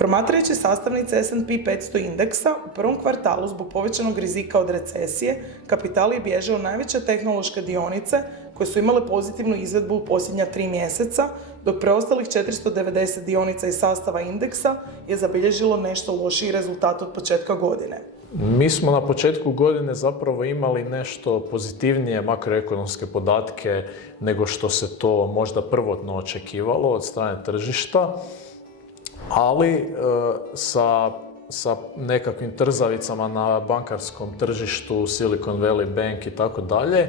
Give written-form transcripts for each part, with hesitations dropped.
Promatrajući sastavnice S&P 500 indeksa, u prvom kvartalu zbog povećanog rizika od recesije, kapitali bježe u najveće tehnološke dionice koje su imale pozitivnu izvedbu u posljednja 3 mjeseca, dok preostalih 490 dionica iz sastava indeksa je zabilježilo nešto lošiji rezultat od početka godine. Mi smo na početku godine zapravo imali nešto pozitivnije makroekonomske podatke nego što se to možda prvotno očekivalo od strane tržišta, ali sa nekakvim trzavicama na bankarskom tržištu, Silicon Valley Bank i tako dalje,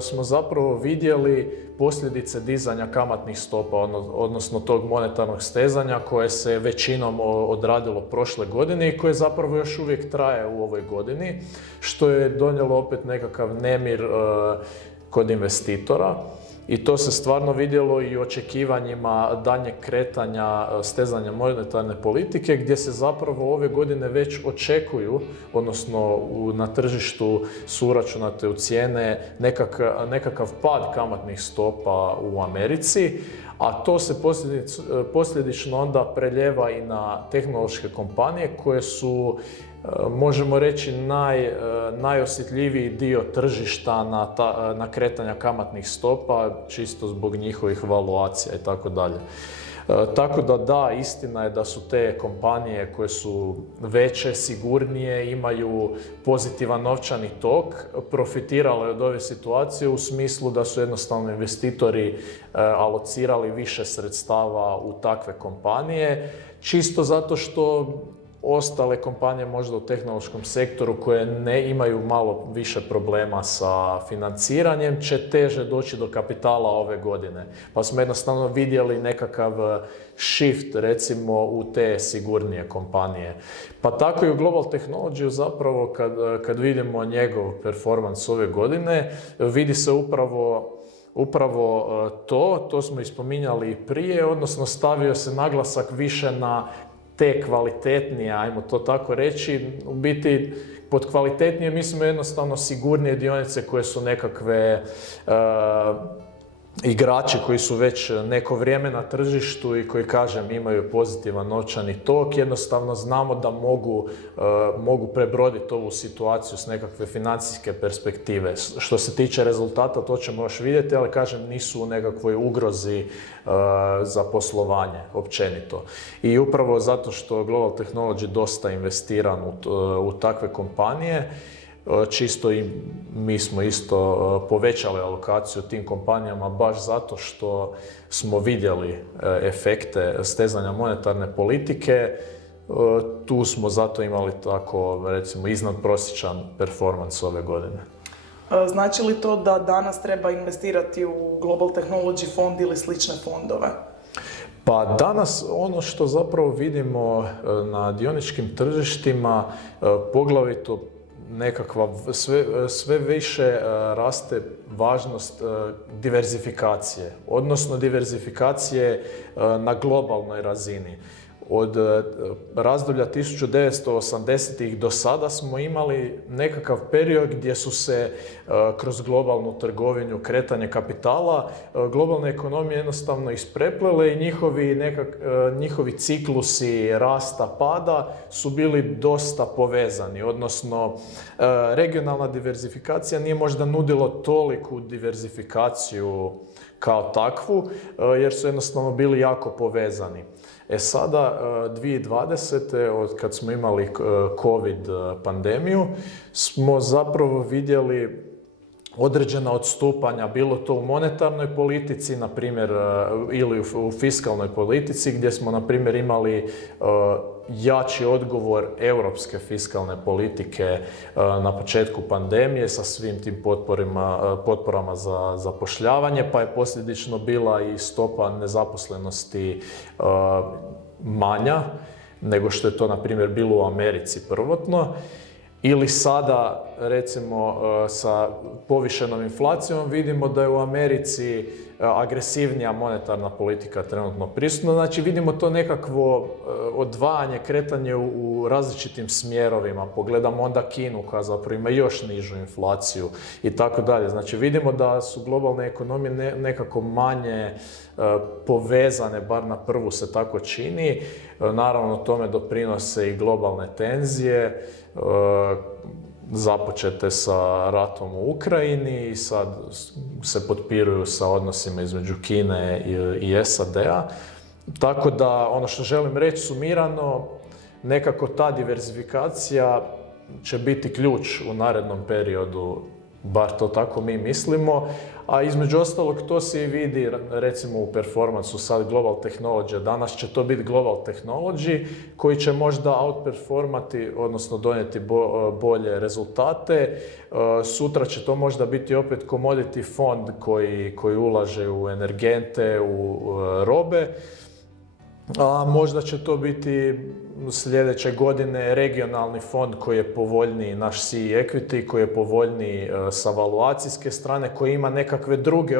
smo zapravo vidjeli posljedice dizanja kamatnih stopa, odnosno tog monetarnog stezanja koje se većinom odradilo prošle godine i koje zapravo još uvijek traje u ovoj godini, što je donijelo opet nekakav nemir kod investitora. I to se stvarno vidjelo i u očekivanjima daljnjeg kretanja, stezanja monetarne politike, gdje se zapravo ove godine već očekuju, odnosno na tržištu su uračunate u cijene nekakav pad kamatnih stopa u Americi, a to se posljedično onda preljeva i na tehnološke kompanije koje su, možemo reći, najosjetljiviji dio tržišta na kretanja kamatnih stopa, čisto zbog njihovih valuacija i tako dalje. Tako da, istina je da su te kompanije koje su veće, sigurnije, imaju pozitivan novčani tok, profitirale od ove situacije u smislu da su jednostavno investitori alocirali više sredstava u takve kompanije, čisto zato što ostale kompanije možda u tehnološkom sektoru koje ne imaju malo više problema sa financiranjem će teže doći do kapitala ove godine. Pa smo jednostavno vidjeli nekakav shift recimo u te sigurnije kompanije. Pa tako i u Global Technology zapravo kad vidimo njegov performans ove godine, vidi se upravo to smo ispominjali i prije, odnosno stavio se naglasak više na te kvalitetnije, ajmo to tako reći. U biti pod kvalitetnije mislimo jednostavno sigurnije dionice koje su nekakve igrači koji su već neko vrijeme na tržištu i koji, kažem, imaju pozitivan novčani tok. Jednostavno znamo da mogu prebroditi ovu situaciju s nekakve financijske perspektive. Što se tiče rezultata, to ćemo još vidjeti, ali, kažem, nisu u nekakvoj ugrozi za poslovanje općenito. I upravo zato što Global Technology dosta investiran u takve kompanije, čisto i mi smo isto povećali alokaciju tim kompanijama baš zato što smo vidjeli efekte stezanja monetarne politike. Tu smo zato imali tako, recimo, iznadprosječan performans ove godine. Znači li to da danas treba investirati u Global Technology fond ili slične fondove? Pa danas ono što zapravo vidimo na dioničkim tržištima, poglavito nekakva sve više raste važnost diverzifikacije, odnosno diverzifikacije na globalnoj razini. Od razdoblja 1980-ih do sada smo imali nekakav period gdje su se kroz globalnu trgovinu, kretanje kapitala, globalne ekonomije jednostavno ispreplele i njihovi ciklusi rasta, pada su bili dosta povezani, odnosno regionalna diverzifikacija nije možda nudilo toliku diverzifikaciju kao takvu, jer su jednostavno bili jako povezani. Sada, 2020. od kad smo imali COVID pandemiju, smo zapravo vidjeli određena odstupanja, bilo to u monetarnoj politici, na primjer, ili u fiskalnoj politici, gdje smo, na primjer, imali jači odgovor europske fiskalne politike na početku pandemije sa svim tim potporama za zapošljavanje, pa je posljedično bila i stopa nezaposlenosti manja nego što je to, na primjer, bilo u Americi prvotno. Ili sada, recimo, sa povišenom inflacijom vidimo da je u Americi agresivnija monetarna politika trenutno prisutna. Znači vidimo to nekakvo odvajanje, kretanje u različitim smjerovima. Pogledamo onda Kinu koja zapravo ima još nižu inflaciju i tako dalje. Znači vidimo da su globalne ekonomije nekako manje povezane, bar na prvu se tako čini. Naravno tome doprinose i globalne tenzije, započete sa ratom u Ukrajini i sad se potpiruju sa odnosima između Kine i SAD-a. Tako da ono što želim reći sumirano, nekako ta diversifikacija će biti ključ u narednom periodu, bar to tako mi mislimo, a između ostalog to se i vidi recimo u performansu sad Global Technology. Danas će to biti Global Technology koji će možda outperformati, odnosno donijeti bolje rezultate. Sutra će to možda biti opet commodity fond koji ulaže u energente, u robe. A možda će to biti sljedeće godine regionalni fond koji je povoljniji, naš CE Equity, koji je povoljniji sa valuacijske strane, koji ima nekakve druge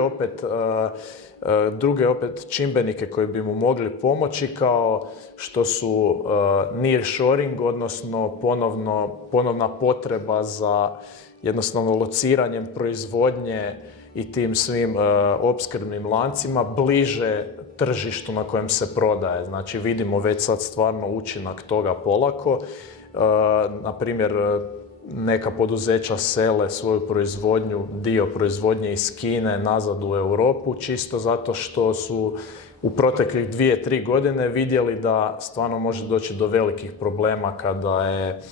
opet čimbenike koji bi mu mogli pomoći, kao što su nearshoring, odnosno ponovna potreba za jednostavno lociranjem proizvodnje i tim svim opskrbnim lancima bliže tržištu na kojem se prodaje. Znači vidimo već sad stvarno učinak toga polako. Na primjer, neka poduzeća sele svoju proizvodnju, dio proizvodnje iz Kine nazad u Europu, čisto zato što su u proteklih 2-3 godine vidjeli da stvarno može doći do velikih problema kada je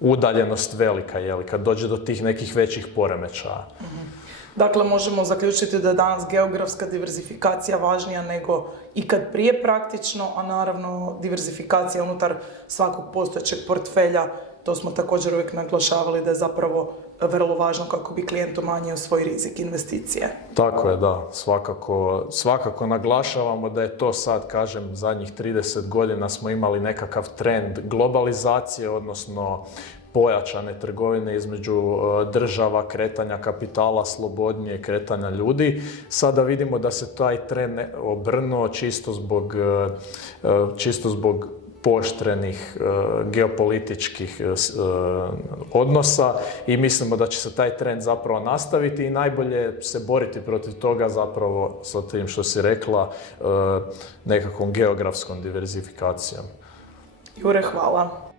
udaljenost velika, kad dođe do tih nekih većih poremećaja. Dakle, možemo zaključiti da je danas geografska diverzifikacija važnija nego ikad prije praktično, a naravno diverzifikacija unutar svakog postojećeg portfelja, to smo također uvijek naglašavali da je zapravo vrlo važno kako bi klijent umanjio svoj rizik investicije. Tako je, da. Svakako naglašavamo da je to sad, kažem, zadnjih 30 godina smo imali nekakav trend globalizacije, odnosno pojačane trgovine između država, kretanja kapitala, slobodnije kretanja ljudi. Sada vidimo da se taj trend obrnuo čisto zbog pooštrenih geopolitičkih odnosa i mislimo da će se taj trend zapravo nastaviti i najbolje se boriti protiv toga zapravo sa tim što si rekla, nekakvom geografskom diverzifikacijom. Jure, hvala.